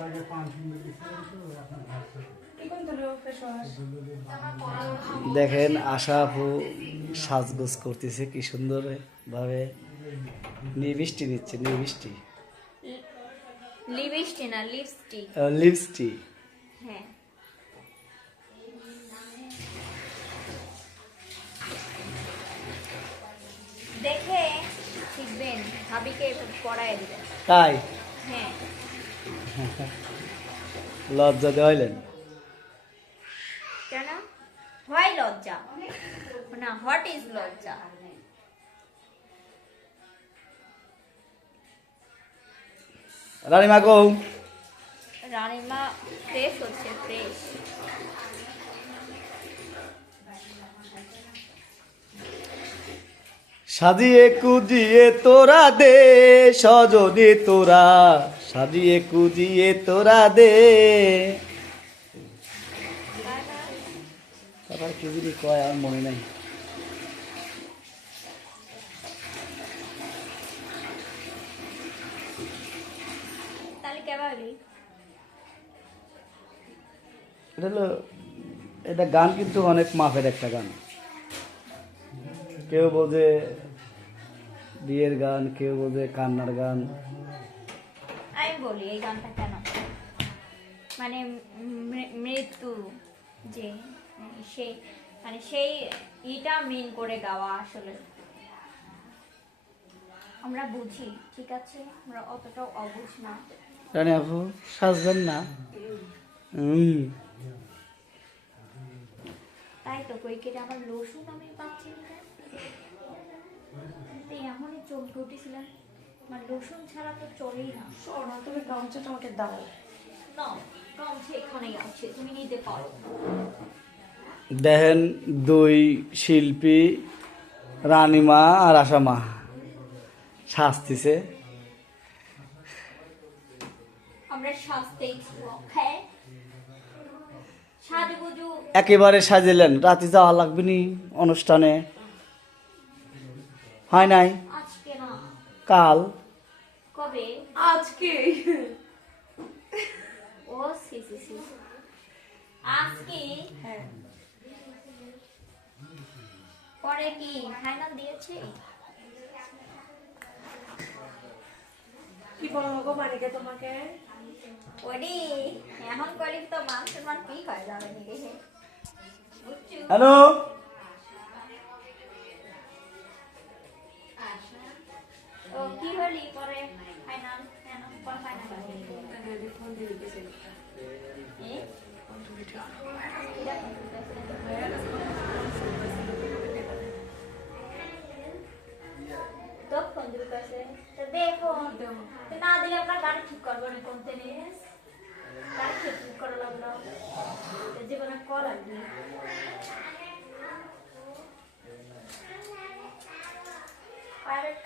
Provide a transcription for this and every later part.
আগে পাঁচ দেখেন আশা আপু সাজগোজ করতেছে কি সুন্দর ভাবে নিবিষ্টি নিচ্ছে নিবিষ্টি লিপস্টিক না লিপস্টিক। লিপস্টিক। ভাবিকে পড়ায় দিবেন তাই? হ্যাঁ। লজ্জা দেওয়াইলেন? কেন? হোয়াই লজ্জা। না হোয়াট ইজ লজ্জা? রানীমা গৌ রানীমা ফ্রেশ হচ্ছে ফ্রেশ। সাজিয়ে কুজিয়ে তোরা দে সজনে তোরা। সাজিয়ে কুজিয়ে তোরা দে তারপর কি যদি কয় আমার মনে নাই। এটা হলো এটা গান কিন্তু অনেক মাফের একটা গান। কেউ বোঝে বিয়ের গান কেউ বোঝে কান্নার গান। আমি বলি এই গানটা কেন? মানে মৃত্যু যে মানে সেই মানে সেই ইটা মিন করে গাওয়া আসলে। আমরা বুঝি ঠিক আছে? আমরা অতটাও অবুঝ না। রানী আপু সাজবেন না? হুম। তাই তো কই কেটে আমার রসুন আমি পাচ্ছি না। তো এমনই চমকে উঠেছিলাম আমার রসুন ছাড়া তো চলেই না। শোনো তুমি গামছাটা আমাকে দাও। না এখানেই আছে তুমি নিতে পারো। দেখেন দুই শিল্পী রানীমা আর আশামা আমরা হ্যাঁ একেবারে সাজিলেন রাতে যাওয়া লাগবে নি অনুষ্ঠানে। হয় নাই? আজকে না। কাল? কবে? আজকে। ও সি সি সি। আজকে? হ্যাঁ। পরে কি ফাইনাল দিয়েছে? কি বলব গো মানিকে তোমাকে? ওডি এখন করি তো মান সম্মান কি হয়ে যাবে নাকি হ্যালো? তো কি হলি পরে? ফাইনাল পরে ফাইনাল তখন দুটো কাছে তো দেখো তো না দিলে আপনার গাড়ি ঠিক করব না কোন জিনিস গাড়ি ঠিক ঠিক করা লাগল তো জীবনে করার নেই পাইরেট কাম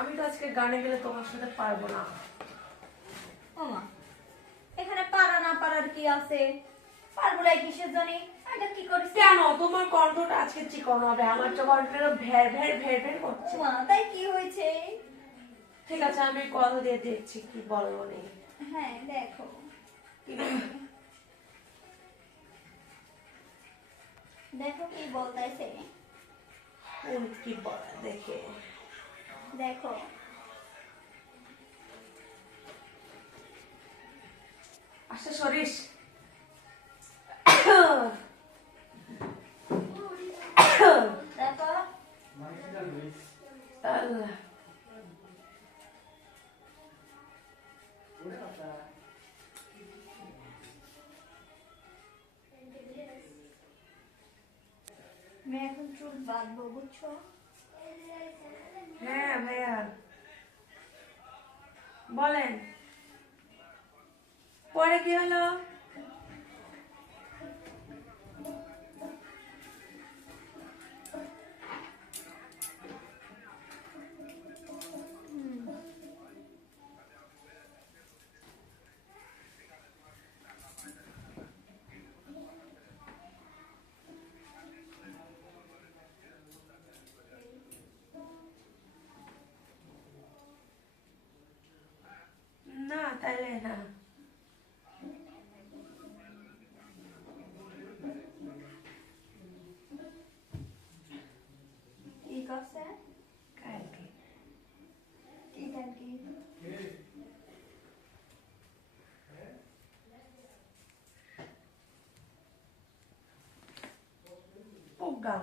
আমি তো আজকে গানে গেলে তোমার সাথে পারব না। ওমা এখানে পারা না পারার কি আছে? পারবুলাই কিসের জন্য? এটা কি করিস? কেন? তোমার কণ্ঠটা আজকে চিকন হবে আমার তো কণ্ঠটা ভ্যার ভ্যার ভ্যার ভ্যার করছে। মা তাই কি হয়েছে? ঠিক আছে আমি কল দিয়ে দেখছি কি বলব নি হ্যাঁ দেখো। দেখো কি বলতেছে। কি বলে দেখে। দেখো। আচ্ছা সরিস। দেখো আল্লাহ চুল বাঁধবো বুঝছ? হ্যাঁ ভাইয়া। বলেন। পরে কি হলো? না তাইলে না কি করছে কালকে কি দেন কি প্রোগ্রাম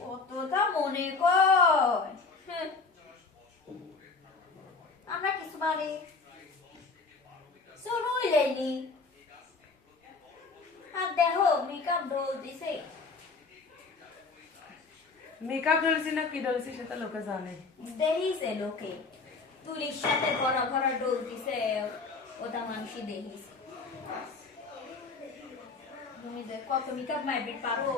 কতটা মনে হুঁ। আমরা কিছু মানে শুরুই লেনি আর দেখো মেকআপ ডোল দিছে। মেকআপ ডলছি না কি ডলছি সেটা লোকে জানে। দেখিছে লোকে। তুলির সাথে ভরা ভরা ডোল দিছে ওটা মানুষই দেখিছে। তুমি যে কত মেকআপ মারবিট পারো।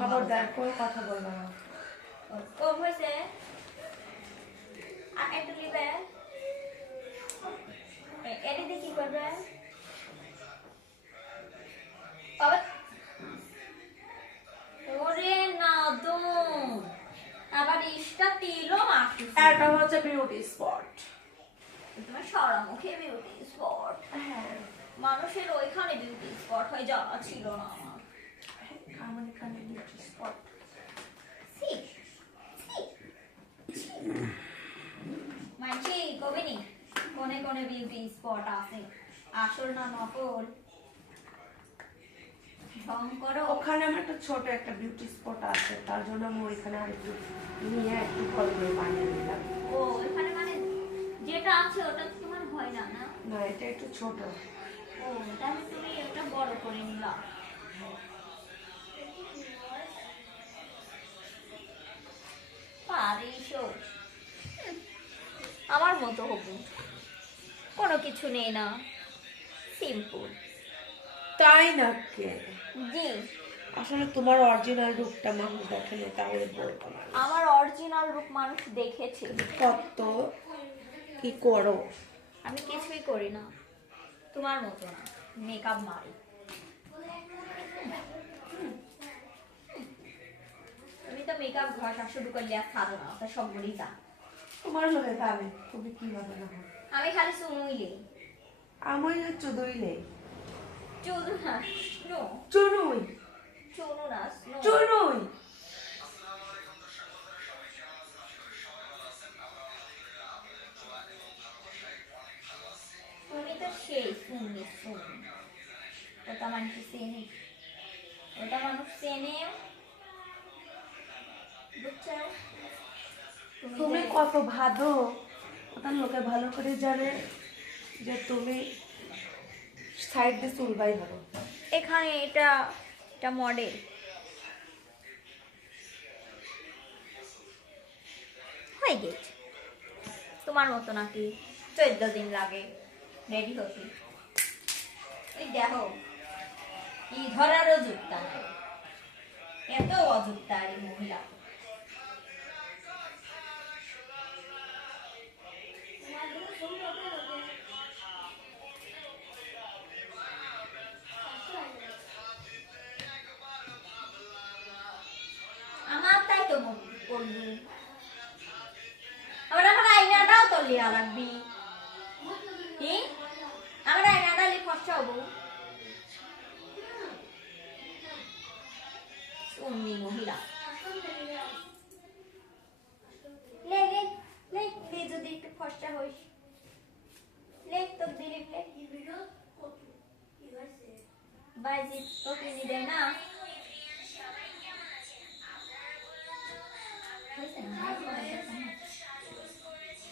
খবরদার কথা বলব? না কম হয়েছে আর একটু নিবে। এটা দিয়ে কি করবে? আবার ওরে না দম আবার ইস্টা তিলও মারতেছে এটা হচ্ছে বিউটি স্পট তোমার বিউটি স্পট হ্যাঁ। মানুষের ওইখানে বিউটি স্পট হয় যাওয়া ছিল না আমার আমার এখানে বিউটি স্পট সি সি মানছি কবে নি কোনে বিউটি স্পট আছে। আসল না নকল? ঢং করো ওখানে আমার একটা ছোট একটা বিউটি স্পট আছে তার জন্য আমি ওইখানে আর একটু নিয়ে একটু কল করে বানিয়ে দিলাম ও এখানে মানে যেটা আছে ওটা তো তোমার হয় না না? না এটা একটু ছোট। ও তাহলে তুমি ওটা বড় করে নিলা। পারিস আমার মতো হবু। কোনো কিছু নেই না। সিম্পল তাই না কে জি। আসলে তোমার অরিজিনাল রূপটা মানুষ দেখেনি তাহলে বলব না। আমার অরিজিনাল রূপ মানুষ দেখেছে। কত? কি করো? আমি কিছুই করি না। তোমার মতো না। মেকআপ মারি। তুমি তো মেকআপ ঘর শাশুড়ি করলে আর খাব না ওটা সবগুলি যা তোমার লোকে জানে তুমি কি ভাবে না। আমি খালি চুনুইলে। আমি হচ্ছে দইলে চুনু না চুনুই। চুনু না চুনুই। তুমি তো সেই ওটা মানুষ চেনে। ওটা মানুষ চেনে। বুঝছ? তুমি কত ভালো। লোকে ভালো করে জানে যে তুমি সাইড দিয়ে চুলবাই ধরো এখানে এটা এটা মডেল হয়ে গেছে। তোমার মতো নাকি চোদ্দ দিন লাগে রেডি হতে। এই দেখো এই ধরারও যুক্তা নাই এত অযুক্তা এই মহিলা।